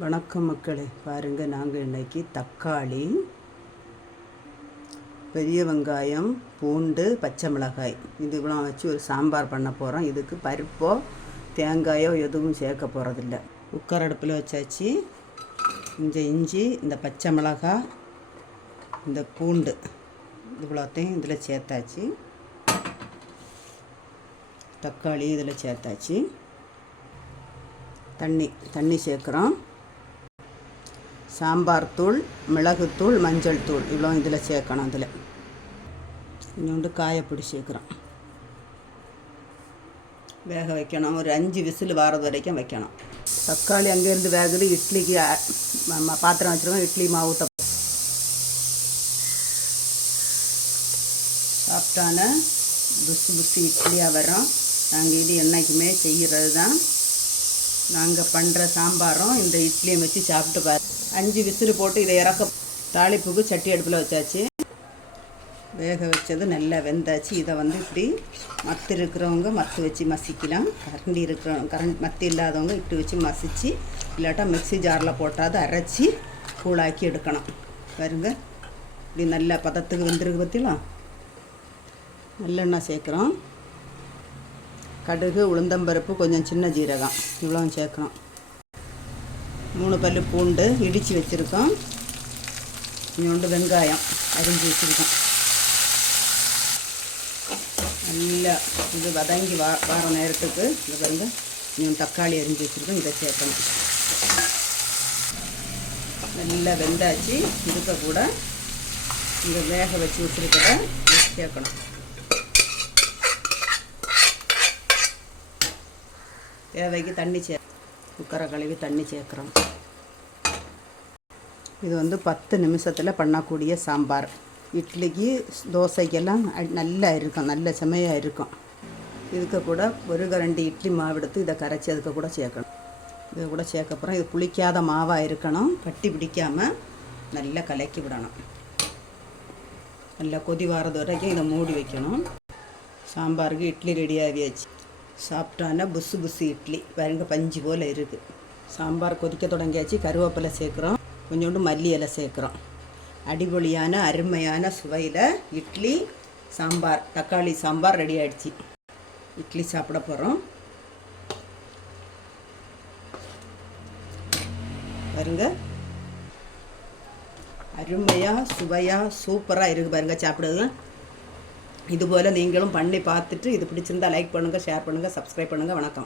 வணக்கம் மக்களே. பாருங்கள் நாங்கள் இன்றைக்கி தக்காளி பெரிய வெங்காயம் பூண்டு பச்சை மிளகாய். இது இவ்வளோ வச்சு ஒரு சாம்பார் பண்ண போகிறோம் இதுக்கு பருப்போ தேங்காயோ எதுவும் சேர்க்க போகிறதில்ல குக்கர் அடுப்பில் வச்சாச்சு. இந்த இஞ்சி இந்த பச்சை மிளகாய் இந்த பூண்டு இவ்வளோத்தையும் இதில் சேர்த்தாச்சு. தக்காளி இதில் சேர்த்தாச்சு. தண்ணி தண்ணி சேர்க்குறோம். சாம்பார் தூள் மிளகுத்தூள் மஞ்சள் தூள். இவ்வளோ இதில் சேர்க்கணும் அதில். இன்னொன்று காயப்பொடி சேர்க்குறோம். வேக வைக்கணும். ஒரு அஞ்சு விசில் வாரது வரைக்கும் வைக்கணும். தக்காளி அங்கேருந்து வேகுது. இட்லிக்கு பாத்திரம் வச்சுருக்கோம். இட்லி மாவு தப்பு சாப்பிட்டான புசு புசு இட்லியாக வரும். நாங்கள் இது என்றைக்குமே செய்கிறது தான் நாங்கள் பண்ணுற சாம்பாரும் இந்த இட்லியை வச்சு சாப்பிட்டு பாரு அஞ்சு விசில் போட்டு இதை இறக்க தாளிப்புக்கு சட்டி அடுப்பில் வச்சாச்சு. வேக வச்சது நல்லா வெந்தாச்சு. இதை வந்து இப்படி மத்து இருக்கிறவங்க மத்து வச்சு மசிக்கலாம். கரண்டி இருக்கிறவங்க கரண்ட் மத்து இல்லாதவங்க இப்படி வச்சு மசிச்சு இல்லாட்டா மிக்ஸி ஜாரில் போட்டாது அரைச்சி கூழாக்கி எடுக்கணும். பாருங்க. இப்படி நல்ல பதத்துக்கு வெந்திருக்கு பற்றிலாம் நல்லெண்ணெய் சேர்க்குறோம். கடுகு உளுந்தம்பருப்பு கொஞ்சம் சின்ன ஜீரகம். இவ்வளோ சேர்க்குறோம் மூணு பல்லு பூண்டு இடித்து வச்சுருக்கோம். இன்னொன்று வெங்காயம் அரிஞ்சு வச்சுருக்கோம். நல்லா இது வதங்கி வா வார நேரத்துக்கு இது வந்து இன்னும் தக்காளி அரிஞ்சு வச்சுருக்கோம். இதை சேர்க்கணும். நல்லா வெந்தாச்சு. இதுக்க கூட இந்த வேக வச்சு வச்சுருக்கத சேர்க்கணும். தேவைக்கு தண்ணி சே குக்கரை கழுவி தண்ணி சேர்க்குறோம். இது வந்து பத்து நிமிஷத்தில் பண்ணக்கூடிய சாம்பார். இட்லிக்கு தோசைக்கெல்லாம் அ- நல்லா இருக்கும் நல்ல செமையாக இருக்கும். இதுக்கு கூட ஒரு கரண்டி இட்லி மாவு எடுத்து இதை கரைச்சி அதுக்கு கூட சேர்க்கணும். இதை கூட சேர்க்க போகிறோம் இது புளிக்காத மாவாக இருக்கணும். கட்டி பிடிக்காமல் நல்லா கலக்கி விடணும். நல்லா கொதி வாரது வரைக்கும் இதை மூடி வைக்கணும். சாம்பாருக்கு இட்லி ரெடியாகியாச்சு சாப்பிட்டானா புசு புசு இட்லி. பாருங்க பஞ்சு போல் இருக்குது. சாம்பார் கொதிக்க தொடங்கியாச்சு. கருவேப்பிலை சேர்க்குறோம். கொஞ்சோண்டு மல்லி இலை சேர்க்குறோம். அடிபொலியான அருமையான சுவையில் இட்லி சாம்பார் தக்காளி சாம்பார் ரெடி ஆகிடுச்சு இட்லி சாப்பிட போகிறோம் பாருங்க. அருமையாக சுவையாக சூப்பராக இருக்குது பாருங்கள் சாப்பிடுங்க இதுபோல் நீங்களும் பண்ணி பார்த்துட்டு இது பிடிச்சிருந்தால் லைக் பண்ணுங்கள் ஷேர் பண்ணுங்கள் சப்ஸ்கிரைப் பண்ணுங்கள் வணக்கம்.